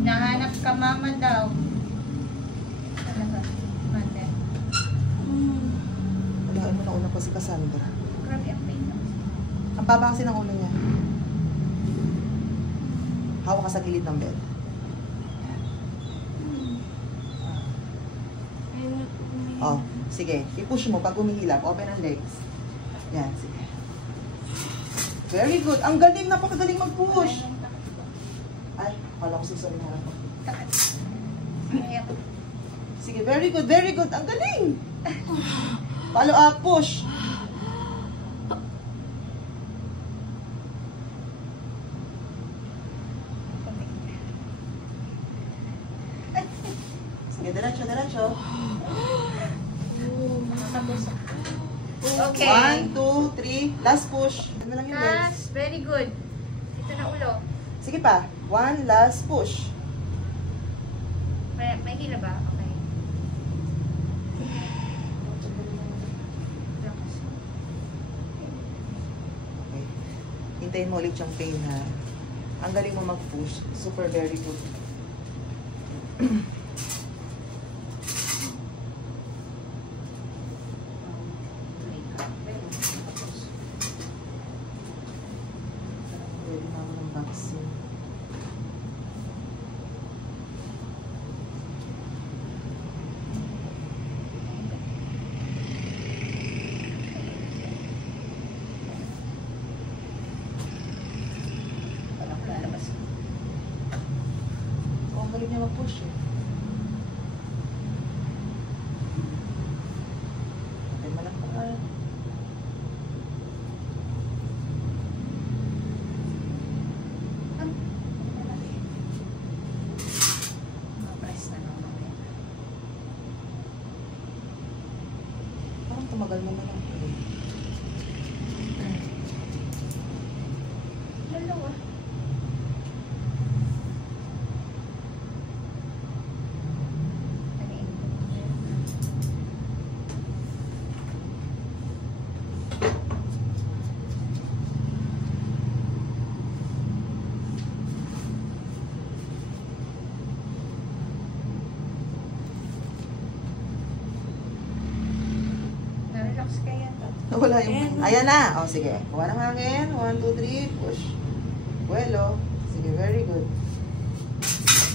Nahanap ka mama daw. Ano ba? Mate. Alaan mo na una pa si Cassandra. Grabe ang pain. Ang baba kasi ng ulo niya. Hawak ka sa gilid ng bed. Oh, sige. I-push mo pag humihilap. Open ang legs. Yan, sige. Very good. Ang galing. Napakagaling mag-push. Ay, akala ko susunod na ako. Sige, very good. Very good. Ang galing. Follow up, push. Sige, diretso, diretso. Okay. 1, 2, 3. Last push. Ano lang yung legs? Last. Very good. Ito na ulo. Sige pa. 1 last push. May hila ba? Okay. Okay. Hintayin mo ulit yung pain ha. Ang galing mo mag-push. Super very good. Pwede na ako ng vaccine. Oh, ang galing niya mag-push eh. Okay, malak pa. Press na naman. Parang tumagal naman ang pain. Dalawa. Na-relax kaya to. Nawala yung... Ayan na! O, sige. Kuha ng hangin. 1, 2, 3. Push. Buelo. Sige, very good.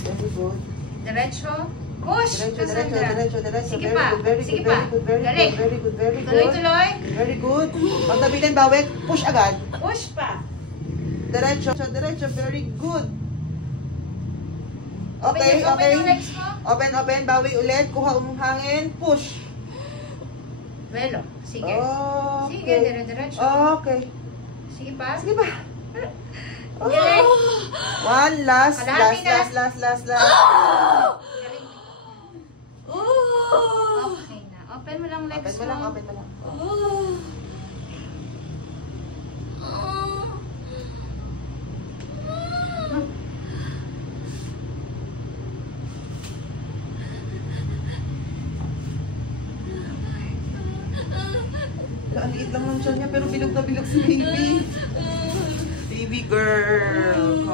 Very good. Diretso. Push! Diretso, Cassandra. diretso, diretso. Sige Very pa. good, very Sige good, pa. very good, very Galing. good, very good, very good. Tuloy-tuloy. Very good. Pag nabilin, bawit, push agad. Push pa. Diretso, diretso, very good. Open Okay, yung- open okay. yung legs mo. Open, open, bawi ulit. Kuha ang hangin, push. Velo. Sige. Okay. Sige, dire-diretso. Okay. Sige pa. Sige ba? Galing. One, last, Kalahati last, na. last. Galing. Okay na. Open mo lang legs Open mo lang, open mo lang. Ang liit lang ng tiyan niya, pero bilog na bilog si baby. Baby girl.